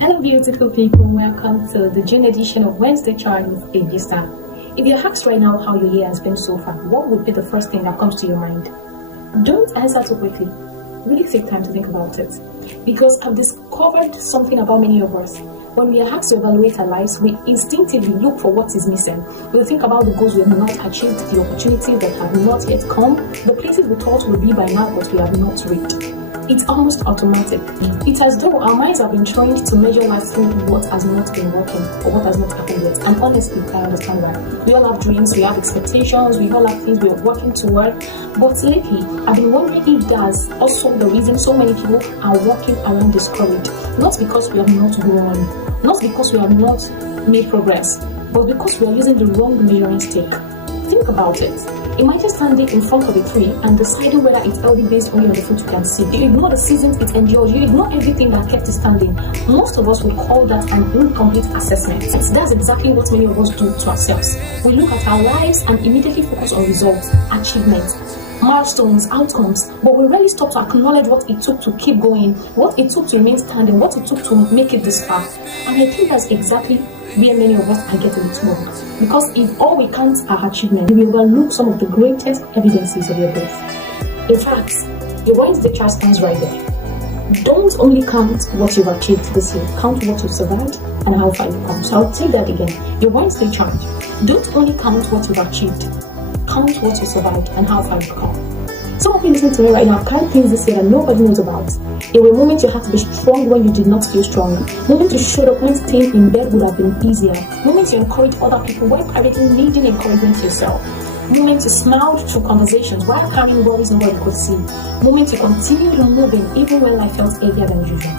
Hello beautiful people, welcome to the June edition of Wednesday Chart with Eyistar. If you're asked right now how your year has been so far, what would be the first thing that comes to your mind? Don't answer too quickly. Really take time to think about it. Because I've discovered something about many of us. When we are asked to evaluate our lives, we instinctively look for what is missing. We'll think about the goals we have not achieved, the opportunities that have not yet come, the places we thought would be by now but we have not reached. It's almost automatic. It's as though our minds have been trained to measure life through what has not been working or what has not happened yet. And honestly, I understand why. We all have dreams, we have expectations, we all have things we are working toward. But lately, I've been wondering if that's also the reason so many people are walking around discouraged. Not because we have not grown, not because we have not made progress, but because we are using the wrong measuring stick. Think about it. Imagine standing in front of a tree and deciding whether it's healthy based only on the fruit you can see. You ignore the seasons it endures, you ignore everything that kept it standing. Most of us would call that an incomplete assessment. That's exactly what many of us do to ourselves. We look at our lives and immediately focus on results, achievements, milestones, outcomes, but we rarely stop to acknowledge what it took to keep going, what it took to remain standing, what it took to make it this far. And I think that's exactly where many of us are getting it wrong. Because if all we count are achievements, we will overlook some of the greatest evidences of your growth. In fact, your Wednesday chart stands right there. Don't only count what you've achieved this year, count what you've survived and how far you've come. So I'll take that again. Your Wednesday chart. Don't only count what you've achieved, count what you survived and how far you've come. Some of you listening to me right now have carried things this year that nobody knows about. There were moments you had to be strong when you did not feel strong. Moments you showed up when staying in bed would have been easier. Moments you encouraged other people while privately needing encouragement yourself. Moments you smiled through conversations while carrying worries nobody could see. Moments you continued moving even when life felt heavier than usual.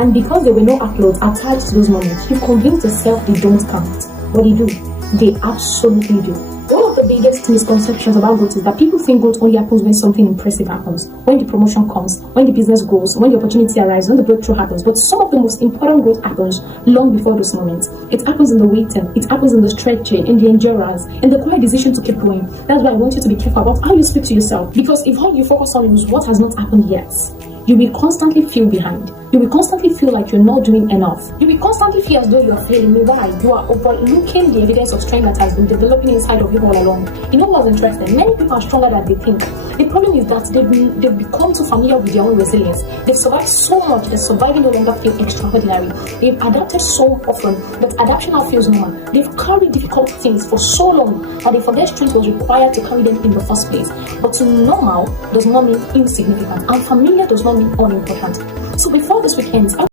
And because there were no uploads attached to those moments, you convinced yourself they don't count. But they do. They absolutely do. One of the biggest misconceptions about growth is that people think growth only happens when something impressive happens, when the promotion comes, when the business grows, when the opportunity arrives, when the breakthrough happens. But some of the most important growth happens long before those moments. It happens in the waiting, it happens in the stretching, in the endurance, in the quiet decision to keep going. That's why I want you to be careful about how you speak to yourself. Because if all you focus on is what has not happened yet, you will constantly feel behind. You will constantly feel like you're not doing enough. You will constantly feel as though you're failing. Why? You are overlooking the evidence of strength that has been developing inside of you all along. You know what's interesting? Many people are stronger than they think. The problem is that they've become too familiar with their own resilience. They've survived so much that surviving no longer feels extraordinary. They've adapted so often that adaptation now feels normal. They've carried difficult things for so long that they forget strength was required to carry them in the first place. But normal does not mean insignificant, and familiar does not mean unimportant. So before this weekend,